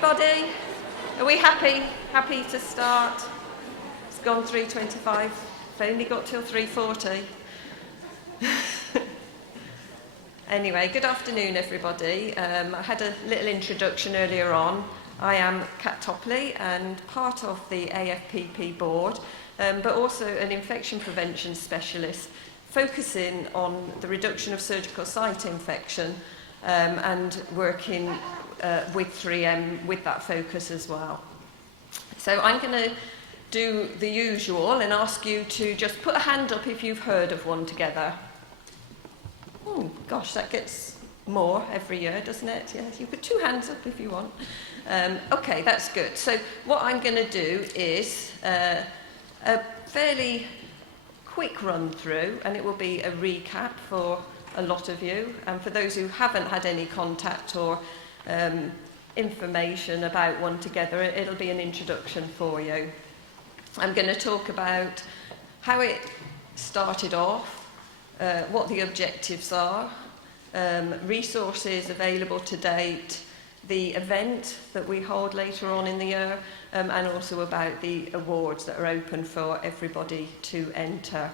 everybody. Are we happy? Happy to start? It's gone 3:25. I've only got till 3:40. Anyway, good afternoon, everybody. I had a little introduction earlier on. I am Kat Topley and part of the AfPP board, but also an infection prevention specialist, focusing on the reduction of surgical site infection and working with 3M with that focus as well. So I'm going to do the usual and ask you to just put a hand up if you've heard of one together. Oh gosh, that gets more every year, doesn't it? Yes, you put 2 hands up if you want. Okay, that's good. So what I'm going to do is a fairly quick run through, and it will be a recap for a lot of you, and for those who haven't had any contact or information about one together, it'll be an introduction for you. I'm going to talk about how it started off, what the objectives are, resources available to date, the event that we hold later on in the year, and also about the awards that are open for everybody to enter.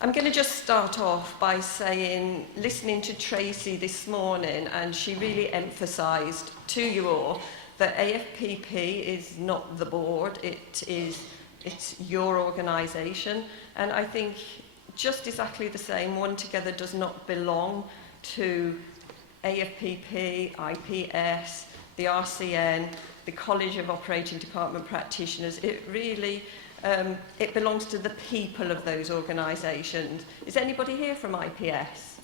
I'm going to just start off by saying, listening to Tracy this morning, and she really emphasised to you all that AfPP is not the board, it's your organisation, and I think just exactly the same, one together does not belong to AfPP, IPS, the RCN, the College of Operating Department Practitioners. It really it belongs to the people of those organisations. Is anybody here from IPS?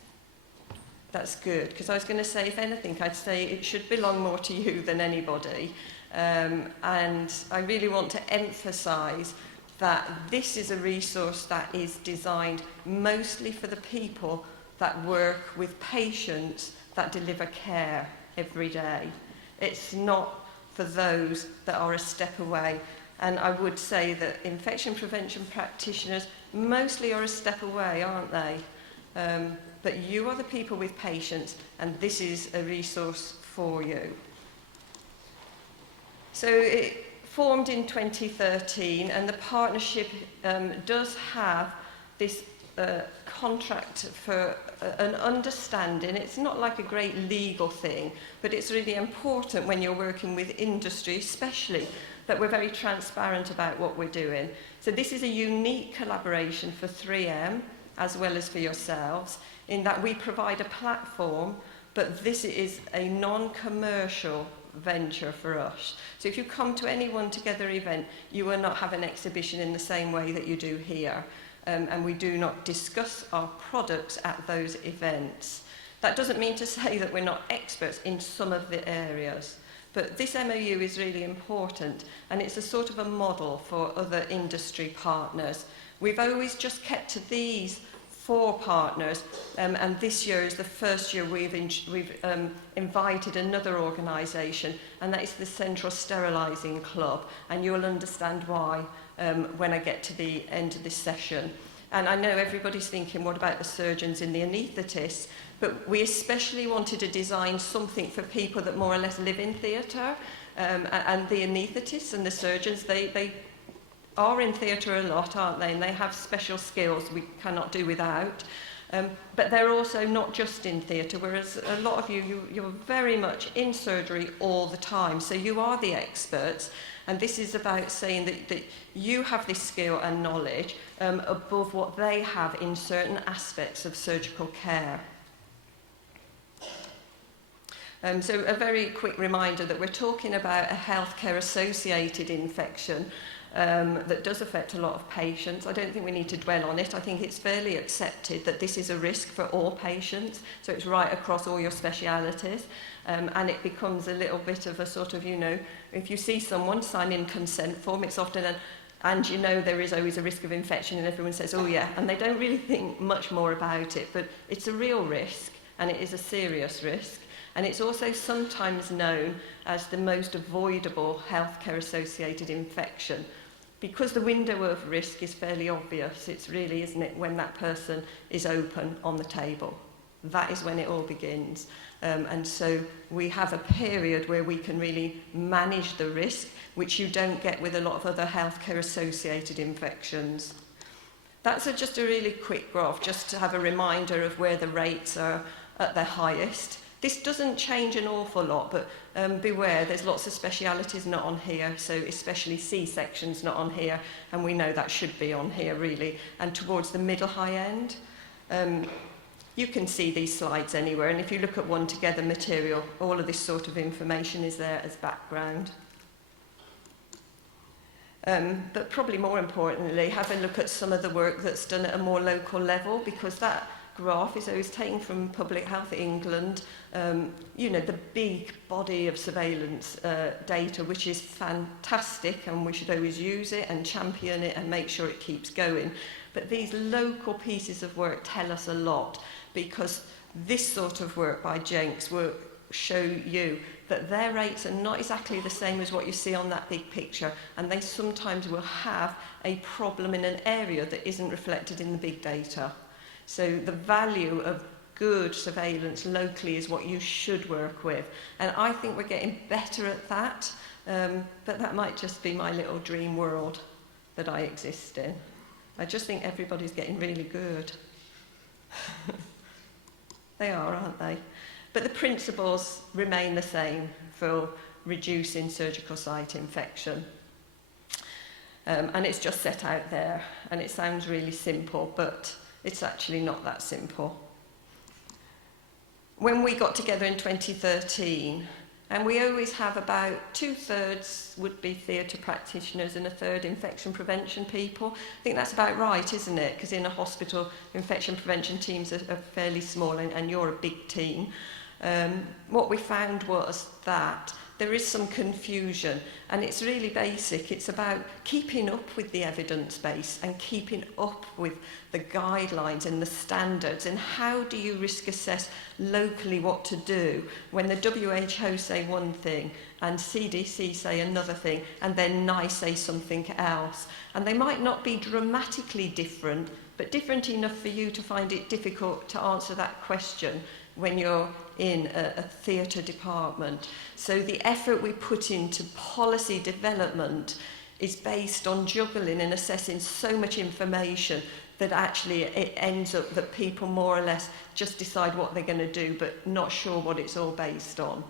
That's good, because I was going to say, if anything, I'd say it should belong more to you than anybody. And I really want to emphasise that this is a resource that is designed mostly for the people that work with patients that deliver care every day. It's not for those that are a step away. And I would say that infection prevention practitioners mostly are a step away, aren't they? But you are the people with patients, and this is a resource for you. So it formed in 2013, and the partnership does have this contract for an understanding. It's not like a great legal thing, but it's really important when you're working with industry, especially, that we're very transparent about what we're doing. So this is a unique collaboration for 3M, as well as for yourselves, in that we provide a platform, but this is a non-commercial venture for us. So if you come to any One Together event, you will not have an exhibition in the same way that you do here. And we do not discuss our products at those events. That doesn't mean to say that we're not experts in some of the areas, but this MOU is really important, and it's a sort of a model for other industry partners. We've always just kept to these 4 partners, and this year is the first year we've invited another organisation, and that is the Central Sterilising Club, and you'll understand why when I get to the end of this session. And I know everybody's thinking, what about the surgeons and the anaesthetists? But we especially wanted to design something for people that more or less live in theatre, and the anaesthetists and the surgeons, they are in theatre a lot, aren't they? And they have special skills we cannot do without. But they're also not just in theatre, whereas a lot of you're very much in surgery all the time. So you are the experts. And this is about saying that you have this skill and knowledge above what they have in certain aspects of surgical care. So a very quick reminder that we're talking about a healthcare associated infection that does affect a lot of patients. I don't think we need to dwell on it. I think it's fairly accepted that this is a risk for all patients, so it's right across all your specialities, and it becomes a little bit of a sort of, if you see someone sign in consent form, it's often and there is always a risk of infection, and everyone says, oh yeah, and they don't really think much more about it, but it's a real risk, and it is a serious risk. And it's also sometimes known as the most avoidable healthcare-associated infection, because the window of risk is fairly obvious. It's really, isn't it, when that person is open on the table. That is when it all begins. And so we have a period where we can really manage the risk, which you don't get with a lot of other healthcare associated infections. That's just a really quick graph, just to have a reminder of where the rates are at their highest. This doesn't change an awful lot, but beware, there's lots of specialities not on here, so especially C-sections not on here, and we know that should be on here really, and towards the middle high end. You can see these slides anywhere, and if you look at one together material, all of this sort of information is there as background. But probably more importantly, have a look at some of the work that's done at a more local level, because that graph is always taken from Public Health England, you know, the big body of surveillance data, which is fantastic, and we should always use it and champion it and make sure it keeps going. But these local pieces of work tell us a lot, because this sort of work by Jenks will show you that their rates are not exactly the same as what you see on that big picture, and they sometimes will have a problem in an area that isn't reflected in the big data. So the value of good surveillance locally is what you should work with. And I think we're getting better at that, but that might just be my little dream world that I exist in. I just think everybody's getting really good. They are, aren't they? But the principles remain the same for reducing surgical site infection. And it's just set out there, and it sounds really simple, but it's actually not that simple. When we got together in 2013, and we always have about 2/3 would-be theatre practitioners and 1/3 infection prevention people. I think that's about right, isn't it? Because in a hospital, infection prevention teams are fairly small, and you're a big team. What we found was that there is some confusion, and it's really basic. It's about keeping up with the evidence base and keeping up with the guidelines and the standards, and how do you risk assess locally what to do when the WHO say one thing and CDC say another thing, and then NICE say something else. And they might not be dramatically different, but different enough for you to find it difficult to answer that question when you're in a theatre department. So the effort we put into policy development is based on juggling and assessing so much information that actually it ends up that people more or less just decide what they're going to do, but not sure what it's all based on.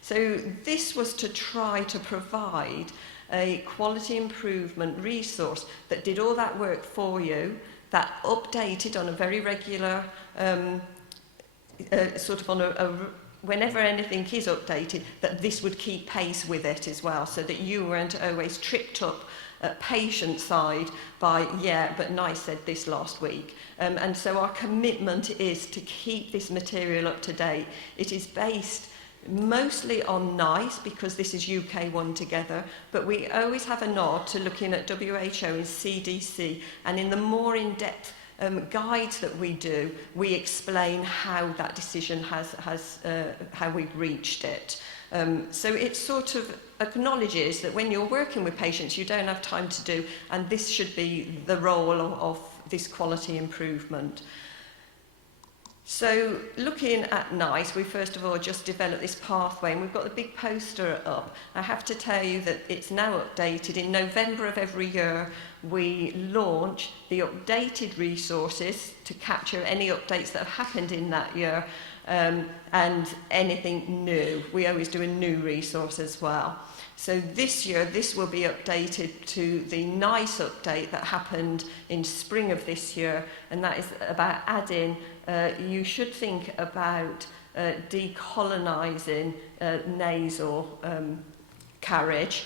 So this was to try to provide a quality improvement resource that did all that work for you, that updated on a very regular sort of on whenever anything is updated, that this would keep pace with it as well, so that you weren't always tripped up at patient side by, yeah, but NICE said this last week. And so our commitment is to keep this material up to date. It is based mostly on NICE, because this is UK One Together, but we always have a nod to looking at WHO and CDC, and in the more in-depth guides that we do, we explain how that decision how we've reached it. So it sort of acknowledges that when you're working with patients, you don't have time to do, and this should be the role of this quality improvement. So looking at NICE, we first of all just developed this pathway, and we've got the big poster up. I have to tell you that it's now updated. In November of every year, we launch the updated resources to capture any updates that have happened in that year, and anything new. We always do a new resource as well. So this year, this will be updated to the NICE update that happened in spring of this year, and that is about adding, you should think about decolonising nasal carriage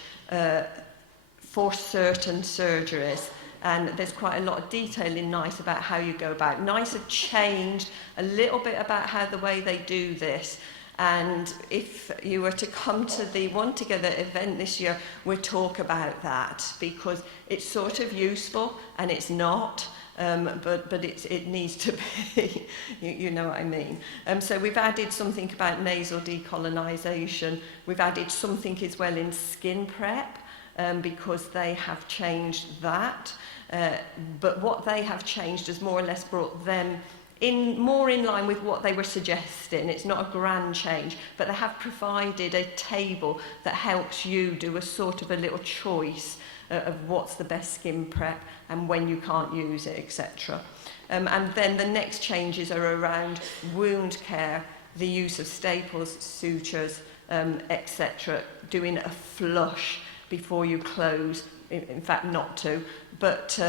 for certain surgeries. And there's quite a lot of detail in NICE about how you go about. NICE have changed a little bit about how the way they do this. And if you were to come to the One Together event this year, we'll talk about that, because it's sort of useful and it's not, but it needs to be, you know what I mean. So we've added something about nasal decolonisation. We've added something as well in skin prep, because they have changed that. But what they have changed has more or less brought them more in line with what they were suggesting. It's not a grand change, but they have provided a table that helps you do a sort of a little choice of what's the best skin prep and when you can't use it, etc. And then the next changes are around wound care, the use of staples, sutures, etc. Doing a flush before you close, in fact not to, but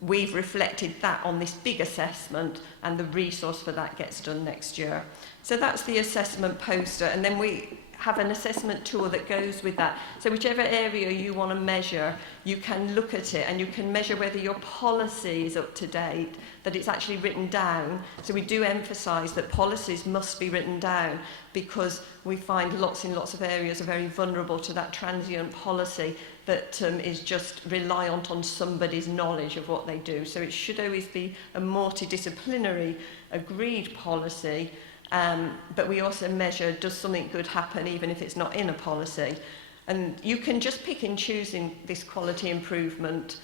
we've reflected that on this big assessment, and the resource for that gets done next year. So that's the assessment poster, and then we have an assessment tool that goes with that. So whichever area you want to measure, you can look at it and you can measure whether your policy is up to date, that it's actually written down. So we do emphasise that policies must be written down, because we find lots and lots of areas are very vulnerable to that transient policy that is just reliant on somebody's knowledge of what they do. So it should always be a multidisciplinary agreed policy. But we also measure, does something good happen even if it's not in a policy? And you can just pick and choose in this quality improvement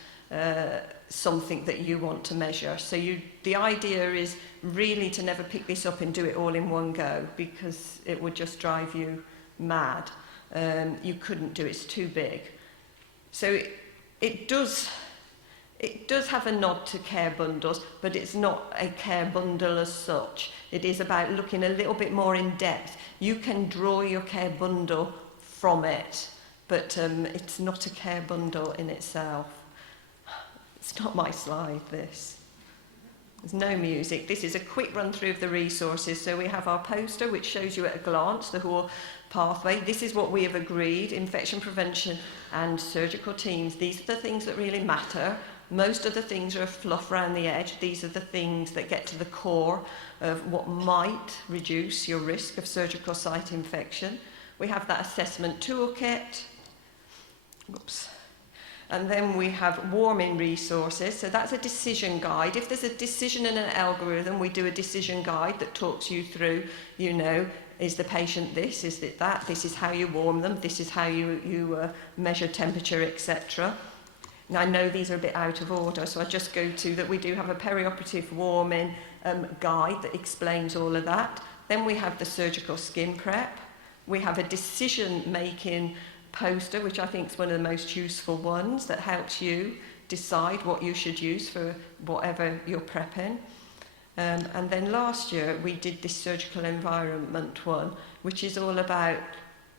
something that you want to measure. So the idea is really to never pick this up and do it all in one go, because it would just drive you mad. You couldn't do it, it's too big. So it does have a nod to care bundles, but it's not a care bundle as such. It is about looking a little bit more in depth. You can draw your care bundle from it, but it's not a care bundle in itself. It's not my slide, this. There's no music. This is a quick run through of the resources. So we have our poster, which shows you at a glance the whole pathway. This is what we have agreed, infection prevention and surgical teams. These are the things that really matter. Most of the things are fluff around the edge. These are the things that get to the core of what might reduce your risk of surgical site infection. We have that assessment toolkit. Oops. And then we have warming resources. So that's a decision guide. If there's a decision in an algorithm, we do a decision guide that talks you through, you know, is the patient this, is it that, this is how you warm them, this is how you measure temperature, etc. Now, I know these are a bit out of order, so I just go to that we do have a perioperative warming guide that explains all of that. Then we have the surgical skin prep. We have a decision-making poster, which I think is one of the most useful ones, that helps you decide what you should use for whatever you're prepping. And then last year we did this surgical environment one, which is all about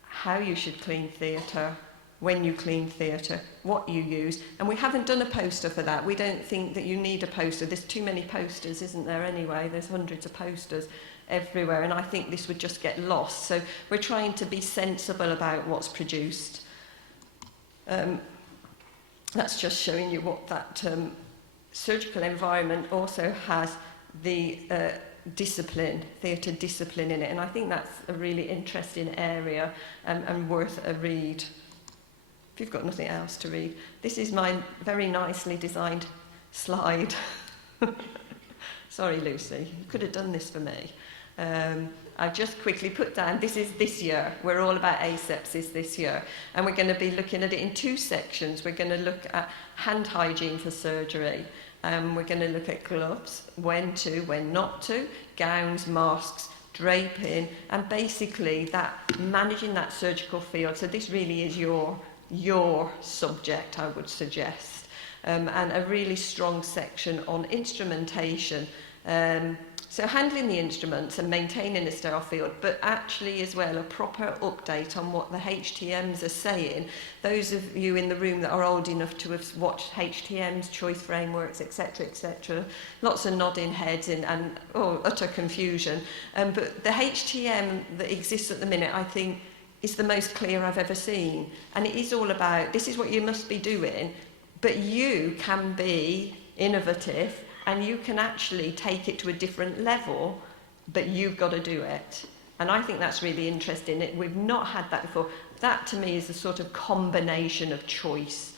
how you should clean theatre, when you clean theatre, what you use. And we haven't done a poster for that. We don't think that you need a poster. There's too many posters, isn't there, anyway? There's hundreds of posters everywhere, and I think this would just get lost. So we're trying to be sensible about what's produced. That's just showing you what that surgical environment also has the discipline, theatre discipline in it, and I think that's a really interesting area and worth a read. If you've got nothing else to read. This is my very nicely designed slide. Sorry, Lucy, you could have done this for me. I've just quickly put down, this is this year. We're all about asepsis this year. And we're going to be looking at it in two sections. We're going to look at hand hygiene for surgery. We're going to look at gloves, when to, when not to, gowns, masks, draping, and basically that managing that surgical field. So this really is your subject, I would suggest. And a really strong section on instrumentation. So handling the instruments and maintaining a sterile field, but actually as well a proper update on what the HTMs are saying. Those of you in the room that are old enough to have watched HTMs, choice frameworks, etc., etc., lots of nodding heads and utter confusion. But the HTM that exists at the minute, I think, is the most clear I've ever seen. And it is all about, this is what you must be doing, but you can be innovative and you can actually take it to a different level, but you've got to do it. And I think that's really interesting. We've not had that before. That, to me, is a sort of combination of choice.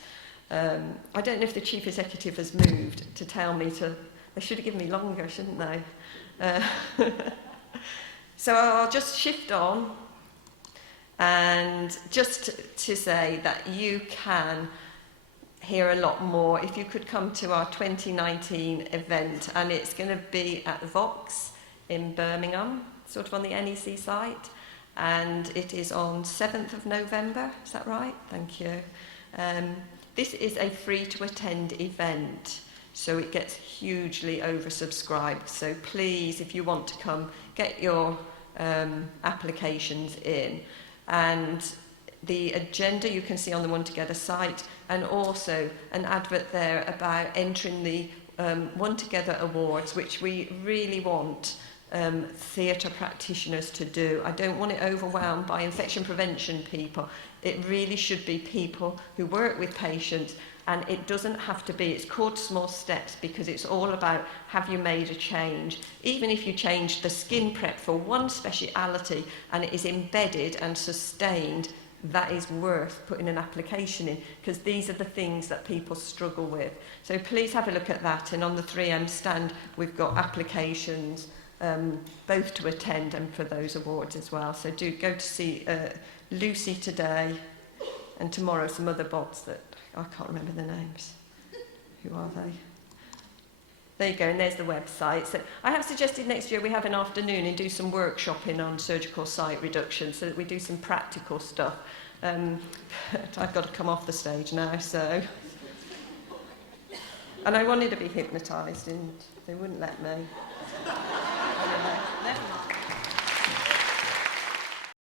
I don't know if the chief executive has moved to tell me to... They should have given me longer, shouldn't they? So I'll just shift on. And just to say that you can hear a lot more, if you could come to our 2019 event, and it's going to be at the Vox in Birmingham, sort of on the NEC site, and it is on 7th of November, is that right? Thank you. This is a free-to-attend event, so it gets hugely oversubscribed. So please, if you want to come, get your applications in. And the agenda you can see on the One Together site, and also an advert there about entering the One Together Awards, which we really want theatre practitioners to do. I don't want it overwhelmed by infection prevention people. It really should be people who work with patients, and it doesn't have to be, it's called Small Steps because it's all about, have you made a change? Even if you change the skin prep for one speciality and it is embedded and sustained, that is worth putting an application in, because these are the things that people struggle with. So please have a look at that, and on the 3M stand we've got applications both to attend and for those awards as well. So do go to see Lucy today, and tomorrow some other bods that I can't remember the names. Who are they? There you go, and there's the website. So I have suggested next year we have an afternoon and do some workshopping on surgical site reduction, so that we do some practical stuff. But I've got to come off the stage now, so. And I wanted to be hypnotised, and they wouldn't let me. Anyway, never mind.